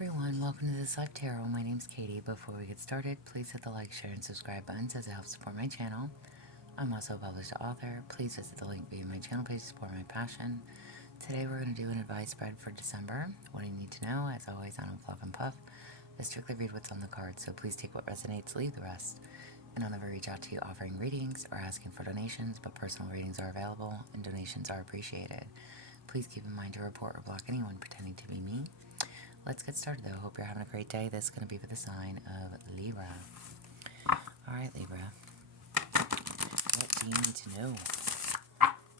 everyone, welcome to This Life Tarot. My name's Katie. Before we get started, please hit the like, share, and subscribe buttons as it helps support my channel. I'm also a published author. Please visit the link via my channel page to support my passion. Today we're going to do an advice spread for December. What do you need to know? As always, I don't fluff and puff. I strictly read what's on the card, so please take what resonates, leave the rest. And I'll never reach out to you offering readings or asking for donations, but personal readings are available and donations are appreciated. Please keep in mind to report or block anyone pretending to be me. Let's get started though. Hope you're having a great day. This is going to be for the sign of Libra. Alright, Libra. What do you need to know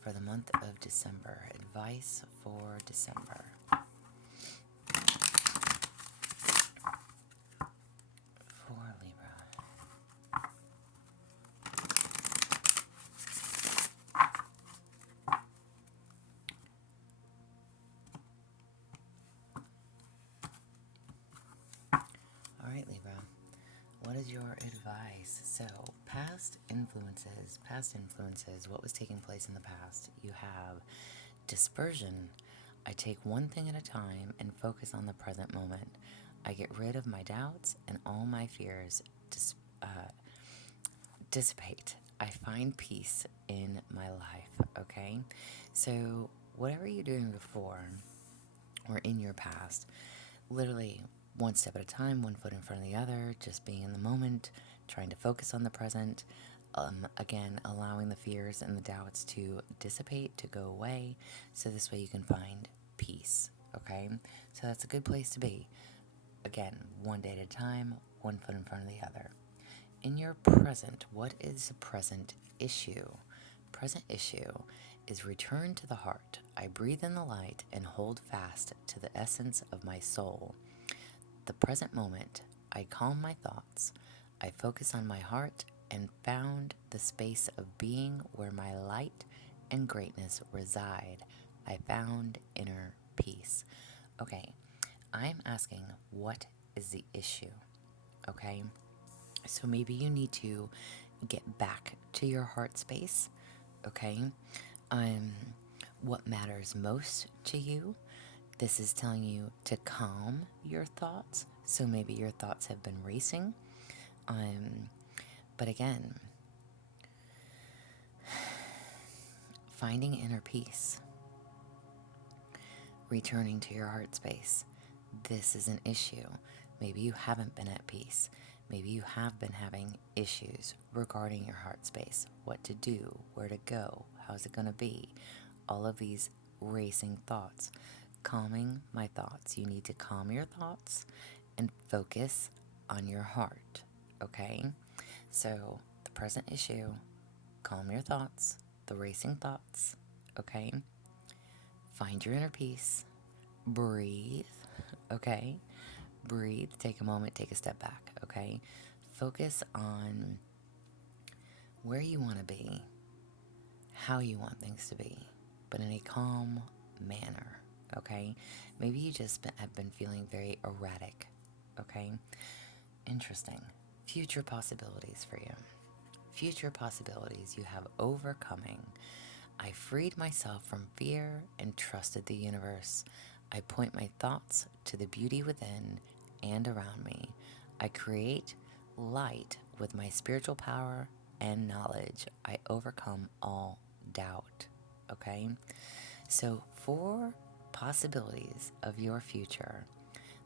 for the month of December? Advice for December. For Libra. Alright, Libra. What is your advice? So, past influences, what was taking place in the past? You have dispersion. I take one thing at a time and focus on the present moment. I get rid of my doubts and all my fears dissipate. I find peace in my life, okay? So, whatever you're doing before or in your past, literally one step at a time, one foot in front of the other, just being in the moment, trying to focus on the present, again, allowing the fears and the doubts to dissipate, to go away, so this way you can find peace, okay? So that's a good place to be. Again, one day at a time, one foot in front of the other. In your present, what is the present issue? Present issue is return to the heart. I breathe in the light and hold fast to the essence of my soul. The present moment, I calm my thoughts. I focus on my heart and found the space of being where my light and greatness reside. I found inner peace. Okay, I'm asking, what is the issue? Okay, so maybe you need to get back to your heart space. Okay, what matters most to you? This is telling you to calm your thoughts. So maybe your thoughts have been racing. But again, finding inner peace, returning to your heart space. This is an issue. Maybe you haven't been at peace. Maybe you have been having issues regarding your heart space. What to do, where to go, how's it going to be? All of these racing thoughts. Calming my thoughts. You need to calm your thoughts and focus on your heart, okay? So, the present issue, calm your thoughts, the racing thoughts, okay? Find your inner peace, breathe, okay? Breathe, take a moment, take a step back, okay? Focus on where you want to be, how you want things to be, but in a calm manner. Okay, maybe you just have been feeling very erratic. Okay, interesting. Future possibilities for you. Future possibilities. You have overcoming. I freed myself from fear and trusted the universe. I point my thoughts to the beauty within and around me. I create light with my spiritual power and knowledge. I overcome all doubt. Okay, so for possibilities of your future,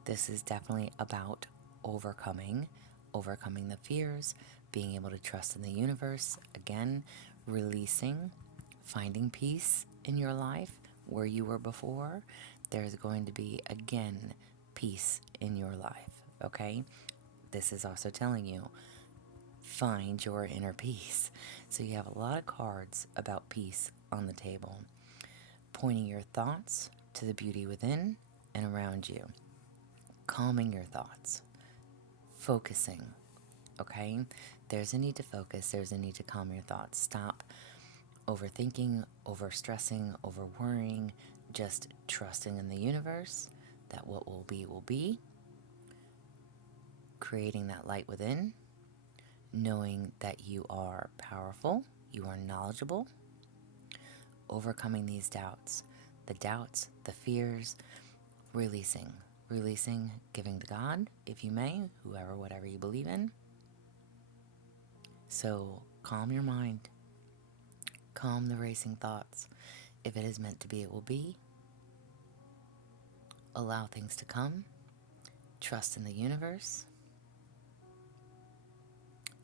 this is definitely about overcoming the fears, being able to trust in the universe, again, releasing, finding peace in your life where you were before. There's going to be, again, peace in your life, okay? This is also telling you, find your inner peace. So you have a lot of cards about peace on the table, pointing your thoughts to the beauty within and around you, calming your thoughts, focusing, okay? There's a need to focus, there's a need to calm your thoughts. Stop overthinking, overstressing, overworrying, just trusting in the universe that what will be, creating that light within, knowing that you are powerful, you are knowledgeable, overcoming these doubts, the fears, releasing Releasing, giving to God, if you may, whoever, whatever you believe in. So calm your mind. Calm the racing thoughts. If it is meant to be, it will be. Allow things to come. Trust in the universe.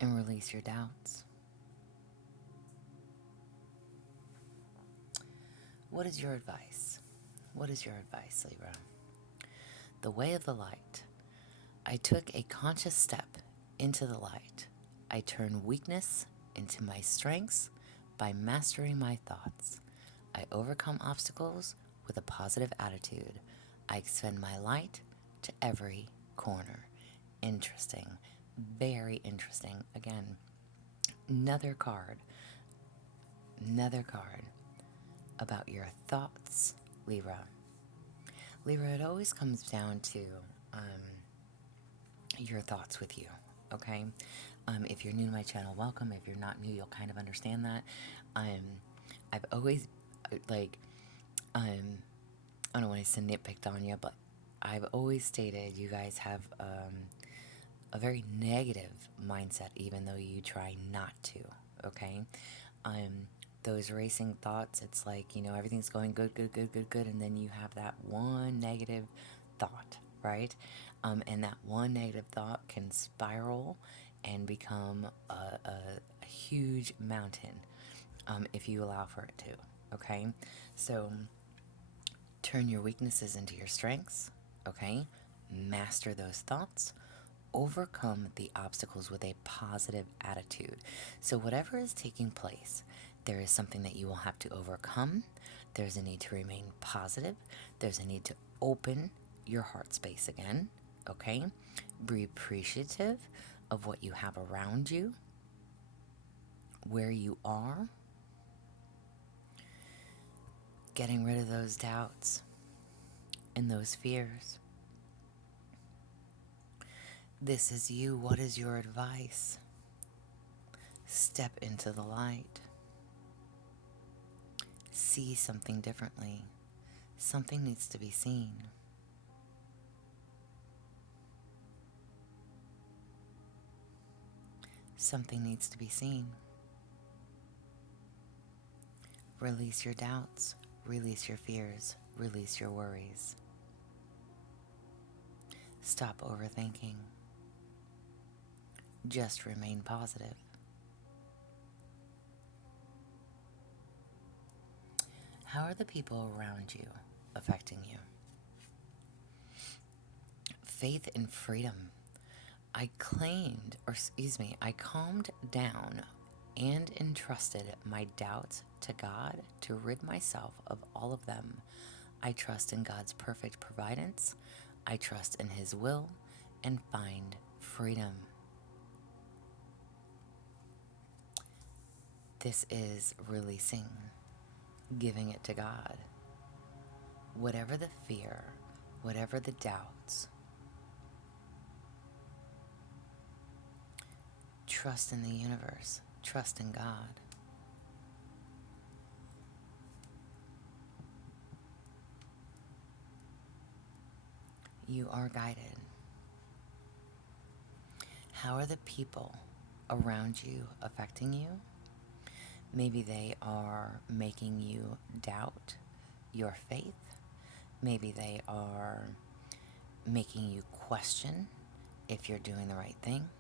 And release your doubts. What is your advice? What is your advice, Libra? The way of the light. I took a conscious step into the light. I turn weakness into my strengths by mastering my thoughts. I overcome obstacles with a positive attitude. I extend my light to every corner. Interesting. Very interesting. Again, another card about your thoughts, Libra. Libra, it always comes down to your thoughts with you, okay? If you're new to my channel, welcome. If you're not new, you'll kind of understand that. I've always, I don't want to nitpicked on you, but I've always stated you guys have a very negative mindset, even though you try not to, okay? Those racing thoughts, it's like, everything's going good, and then you have that one negative thought, right? And that one negative thought can spiral and become a huge mountain if you allow for it to, okay? So turn your weaknesses into your strengths, okay? Master those thoughts. Overcome the obstacles with a positive attitude. So whatever is taking place, there is something that you will have to overcome. There's a need to remain positive. There's a need to open your heart space again, okay? Be appreciative of what you have around you, where you are. Getting rid of those doubts and those fears. This is you. What is your advice? Step into the light. See something differently. Something needs to be seen. Something needs to be seen. Release your doubts. Release your fears. Release your worries. Stop overthinking. Just remain positive. How are the people around you affecting you? Faith and freedom. I calmed down and entrusted my doubts to God to rid myself of all of them. I trust in God's perfect providence. I trust in His will and find freedom. This is releasing, giving it to God. Whatever the fear, whatever the doubts, trust in the universe, trust in God. You are guided. How are the people around you affecting you? Maybe they are making you doubt your faith. Maybe they are making you question if you're doing the right thing.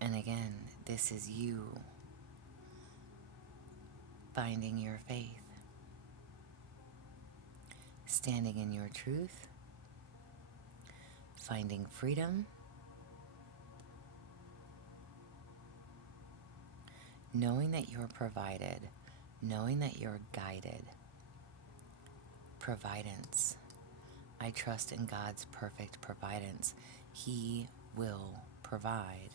And again, this is you finding your faith, standing in your truth, finding freedom, knowing that you're provided, knowing that you're guided. Providence. I trust in God's perfect providence. He will provide.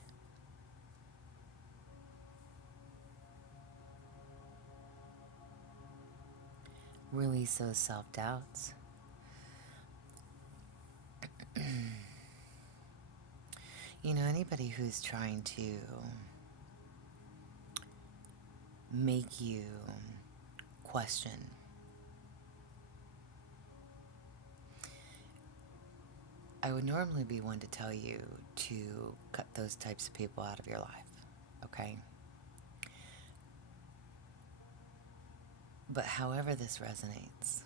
Release those self-doubts. Anybody who's trying to make you question I would normally be one to tell you to cut those types of people out of your life, okay? But however this resonates,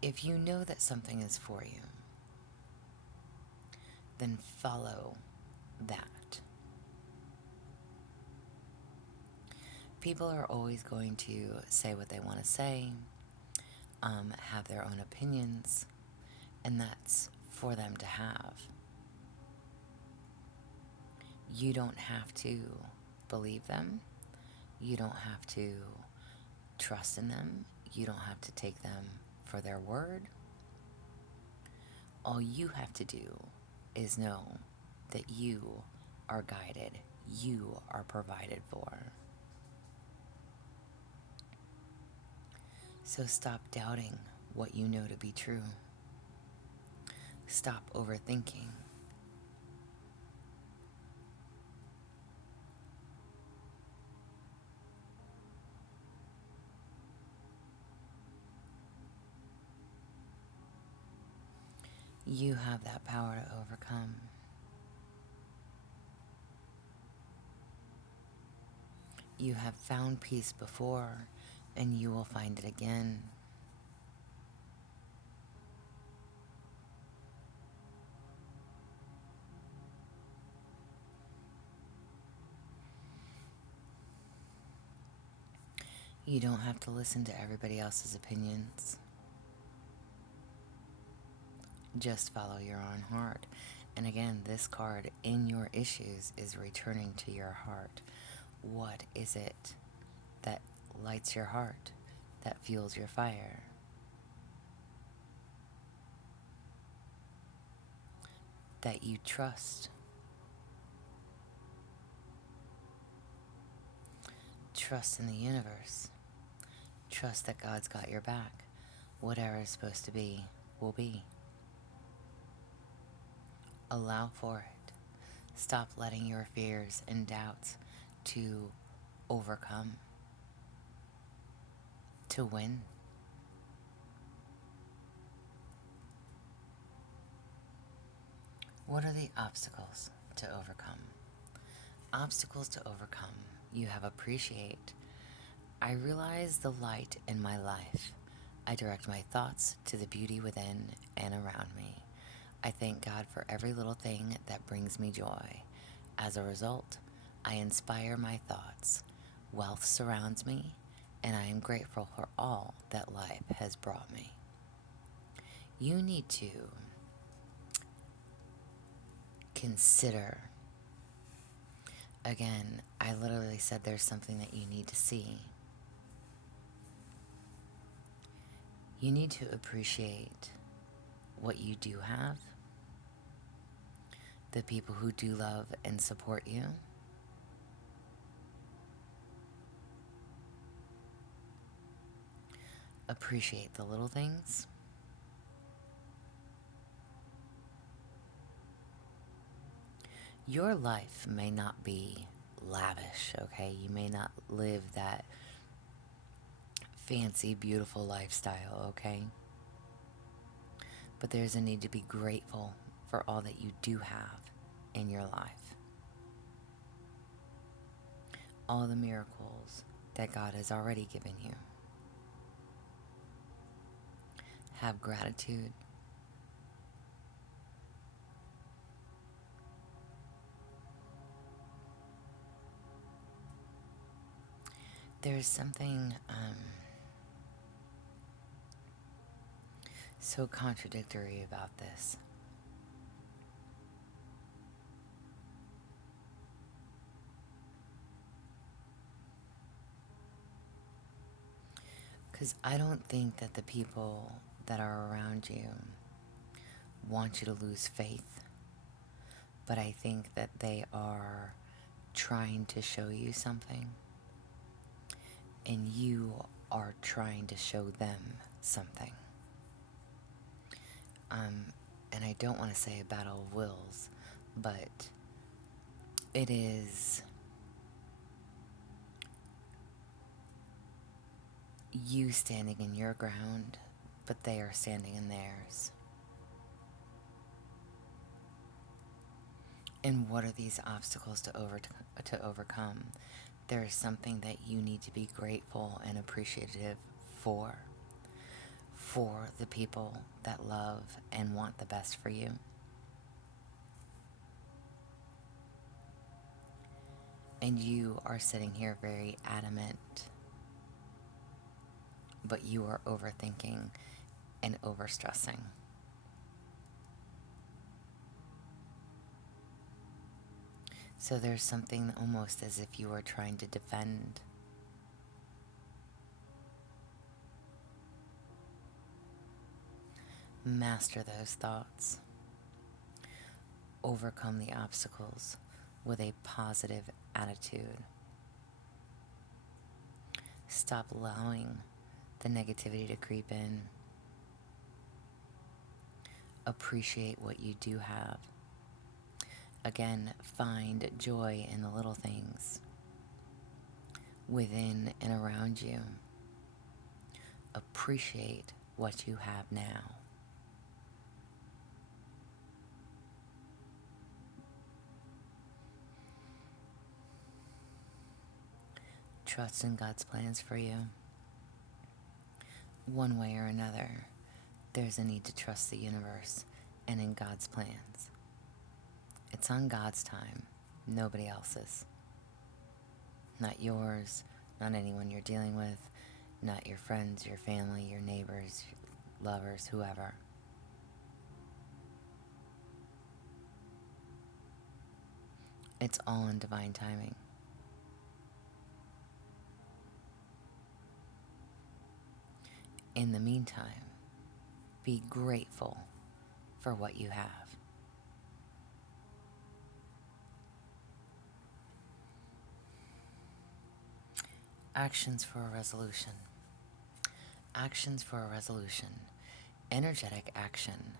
if you know that something is for you, then follow that. People are always going to say what they want to say, have their own opinions, and that's for them to have. You don't have to believe them. You don't have to trust in them. You don't have to take them for their word. All you have to do is know that you are guided. You are provided for. So stop doubting what you know to be true. Stop overthinking. You have that power to overcome. You have found peace before, and you will find it again. You don't have to listen to everybody else's opinions. Just follow your own heart. And again, this card in your issues is returning to your heart. What is it that lights your heart, that fuels your fire? That you trust. Trust in the universe. Trust that God's got your back. Whatever is supposed to be, will be. Allow for it. Stop letting your fears and doubts to overcome, to win. What are the obstacles to overcome? Obstacles to overcome. You have appreciate. I realize the light in my life. I direct my thoughts to the beauty within and around me. I thank God for every little thing that brings me joy. As a result, I inspire my thoughts. Wealth surrounds me, and I am grateful for all that life has brought me. You need to consider. Again, I literally said there's something that you need to see. You need to appreciate what you do have, the people who do love and support you. Appreciate the little things. Your life may not be lavish, okay? You may not live that fancy, beautiful lifestyle, okay? But there's a need to be grateful for all that you do have in your life. All the miracles that God has already given you. Have gratitude. There's something so contradictory about this. Because I don't think that the people that are around you want you to lose faith, but I think that they are trying to show you something, and you are trying to show them something. And I don't want to say a battle of wills, but it is you standing in your ground, but they are standing in theirs. And what are these obstacles to overcome? There is something that you need to be grateful and appreciative for the people that love and want the best for you. And you are sitting here very adamant, but you are overthinking and overstressing. So there's something almost as if you are trying to defend. Master those thoughts. Overcome the obstacles with a positive attitude. Stop allowing the negativity to creep in. Appreciate what you do have. Again, find joy in the little things within and around you. Appreciate what you have now. Trust in God's plans for you. One way or another, there's a need to trust the universe and in God's plans. It's on God's time, nobody else's. Not yours, not anyone you're dealing with, not your friends, your family, your neighbors, lovers, whoever. It's all in divine timing. In the meantime, be grateful for what you have. Actions for a resolution. Actions for a resolution. Energetic action.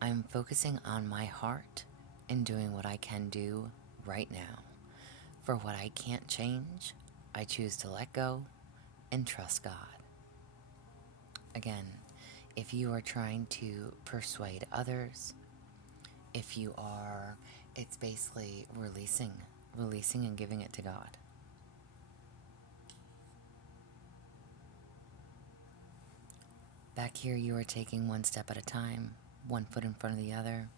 I'm focusing on my heart and doing what I can do right now. For what I can't change, I choose to let go and trust God. Again, if you are trying to persuade others, it's basically releasing and giving it to God. Back here, you are taking one step at a time, one foot in front of the other,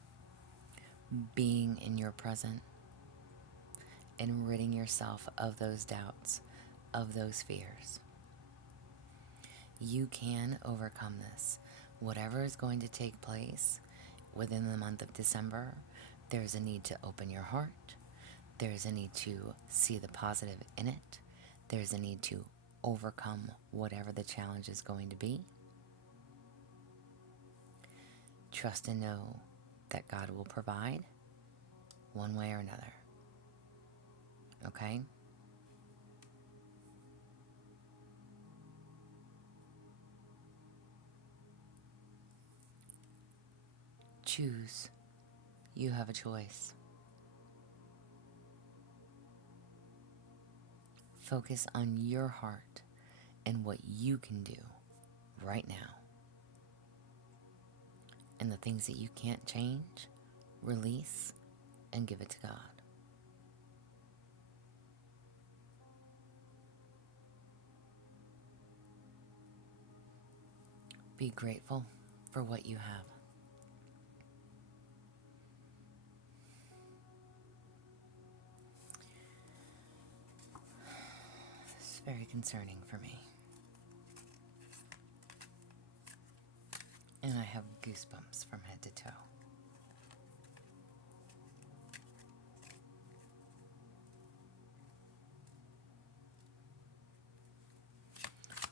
being in your present, and ridding yourself of those doubts, of those fears. You can overcome this. Whatever is going to take place within the month of December, there's a need to open your heart. There's a need to see the positive in it. There's a need to overcome whatever the challenge is going to be. Trust and know that God will provide one way or another. Okay? Choose. You have a choice. Focus on your heart and what you can do right now. And the things that you can't change, release and give it to God. Be grateful for what you have. It's very concerning for me. And I have goosebumps from head to toe.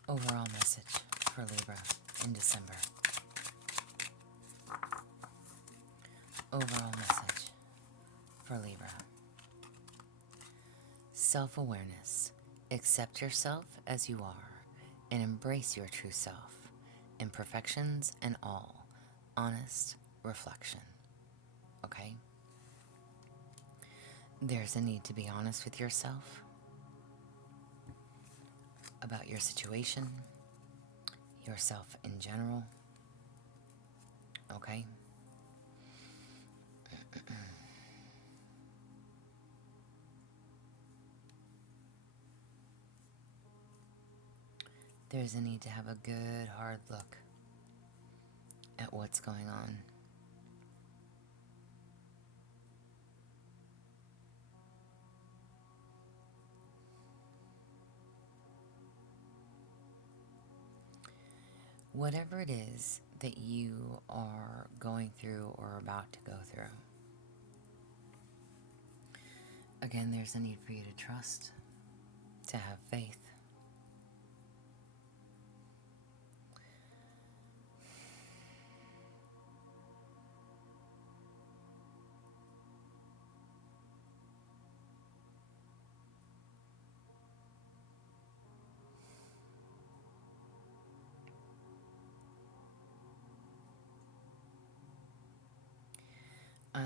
Overall message for Libra in December. Overall message for Libra. Self-awareness. Accept yourself as you are and embrace your true self. Imperfections and all. Honest reflection. Okay? There's a need to be honest with yourself about your situation, yourself in general, okay? There's a need to have a good hard look at what's going on. Whatever it is that you are going through or about to go through, again, there's a need for you to trust, to have faith. Um,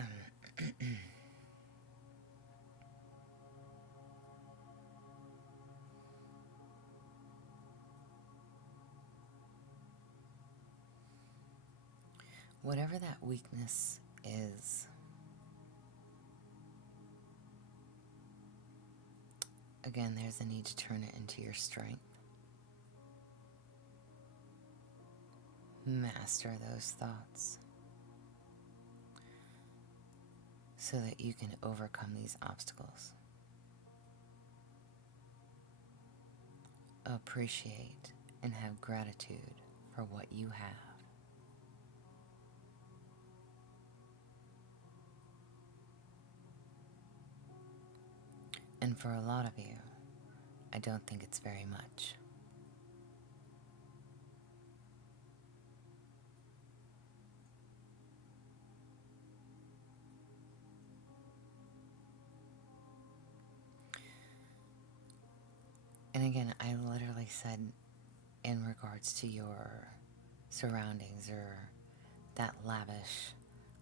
whatever that weakness is, again, there's a need to turn it into your strength. Master those thoughts so that you can overcome these obstacles. Appreciate and have gratitude for what you have. And for a lot of you, I don't think it's very much. And again, I literally said in regards to your surroundings or that lavish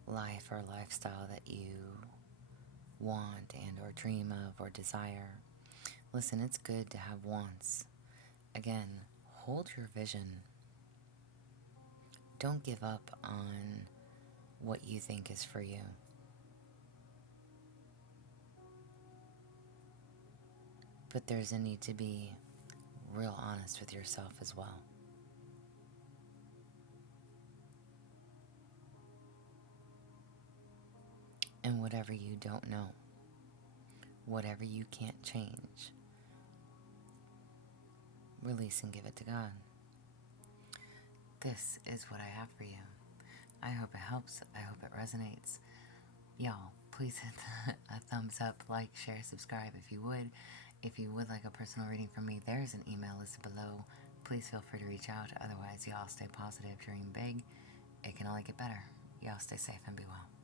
life or lifestyle that you want and or dream of or desire. Listen, it's good to have wants. Again, hold your vision. Don't give up on what you think is for you. But there's a need to be real honest with yourself as well. And whatever you don't know, whatever you can't change, release and give it to God. This is what I have for you. I hope it helps. I hope it resonates. Y'all, please hit a thumbs up, like, share, subscribe if you would. If you would like a personal reading from me, there's an email listed below. Please feel free to reach out. Otherwise, y'all stay positive, dream big. It can only get better. Y'all stay safe and be well.